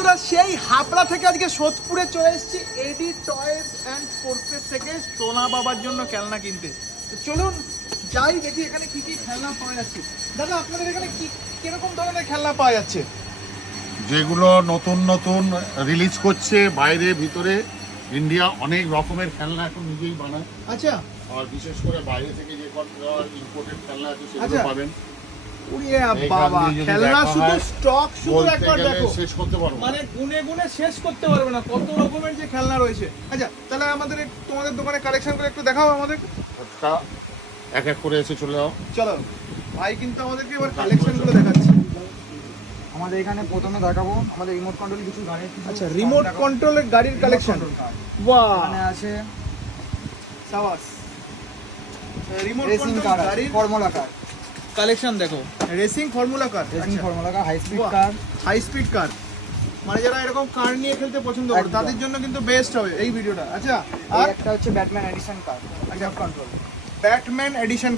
বন্ধুরা সেই হাবড়া থেকে আজকে সোদপুরে চলে এসেছি এডি টয়েস অ্যান্ড স্পোর্টসের থেকে সোনা বাবার জন্য খেলনা কিনতে। তো চলুন যাই দেখি এখানে কি কি খেলনা পাওয়া যাচ্ছে। দাদা আপনাদের এখানে কি কিরকম ধরনের খেলনা পাওয়া যাচ্ছে? যেগুলো নতুন নতুন রিলিজ করছে বাইরে ভিতরে, ইন্ডিয়া অনেক রকমের খেলনা এখন নিজেই বানায়। আচ্ছা, আর বিশেষ করে বাইরে থেকে যে ইম্পোর্টেড খেলনা আছে সেগুলো আচ্ছা। পাবেন। উড়িয়ে এইখান বাবা, দিয়ে যদি খেলনা দেখা শুধু হয়, স্টক শুধু বলতে একবার গেলে দেখো, শেষ করতে পারবো না। মানে গুনে গুনে শেষ করতে পারবে না কত রকমের যে খেলনা রয়েছে। আচ্ছা তাহলে আমাদের তোমাদের দোকানে কালেকশন করে একটু দেখাও আমাদের। একটা এক এক করে এসে চলে যাও। চলো ভাই কিন্তু আমাদেরকে এবার কালেকশন গুলো দেখাচ্ছে। আমাদের এখানে প্রথমে দেখাবো আমাদের রিমোট কন্ট্রোল কিছু গাড়ির কিছু আচ্ছা, রিমোট কন্ট্রোলের গাড়ির কালেকশন। বাহ, এখানে আছে সাবাস। রিমোট রেসিং কন্ট্রোল কার, গাড়ির ফর্মুলা কার, কালেকশন দেখো, রেসিং ফর্মুলা কার, রেসিং ফর্মুলা কার, হাই স্পিড বাহ। কার। হাই স্পিড কার, মানে যারা এরকম কার নিয়ে খেলতে পছন্দ করে একদম। তাদের জন্য কিন্তু বেস্ট হবে এই ভিডিওটা। আচ্ছা, আর আর একটা হচ্ছে Batman edition car, remote control. Batman addition